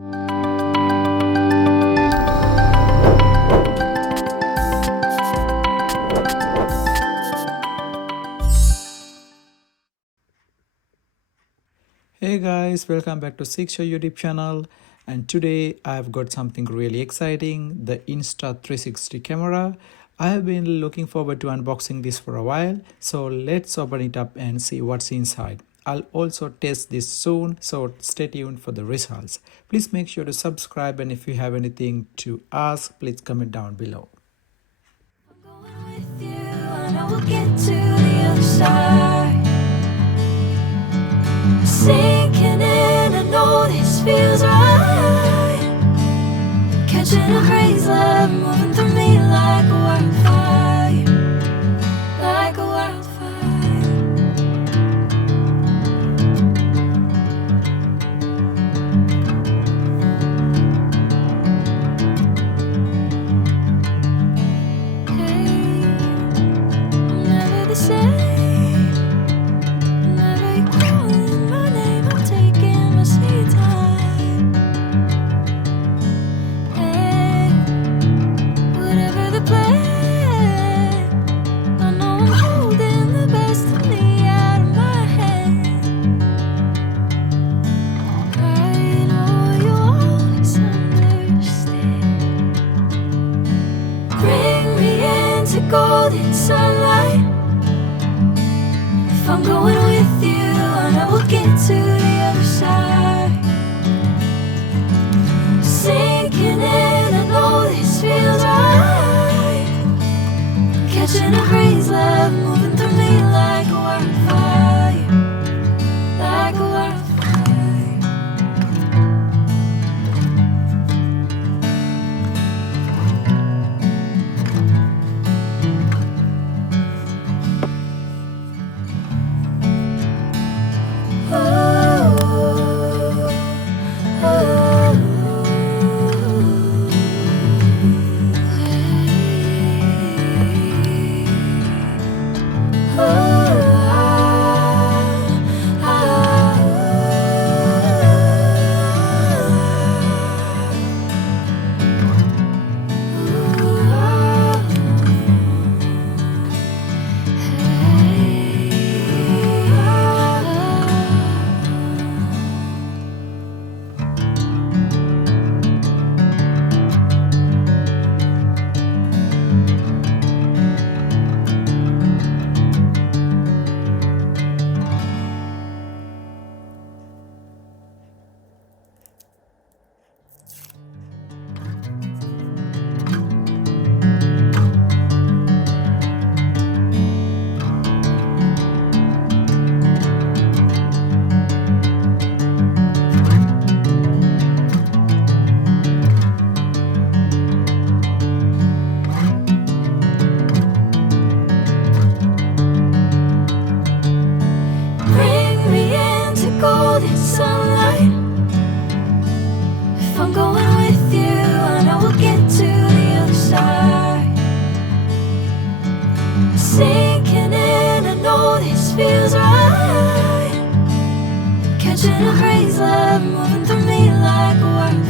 Hey guys, welcome back to Shiksha YouTube channel, and today I've got something really exciting, the Insta360 camera. I have been looking forward to unboxing this for a while, so let's open it up and see what's inside. I'll also test this soon, so stay tuned for the results. Please make sure to subscribe, and if you have anything to ask, please comment down below. I'm going with you, and I will get to the other side. Sinking in, I know this feels right. Catching a crazy love, moving through me like a wildfire, like a wildfire. Hey, I'm never the same. Golden sunlight. If I'm going with you, and I will get to the other side. Sinking in, I know this feels right. Catching a breeze, love moving through me like a wildfire, like a wildfire. Golden sunlight. If I'm going with you, and I will get to the other side. Sinking in, I know this feels right. Catching a crazy love, moving through me like a wildfire.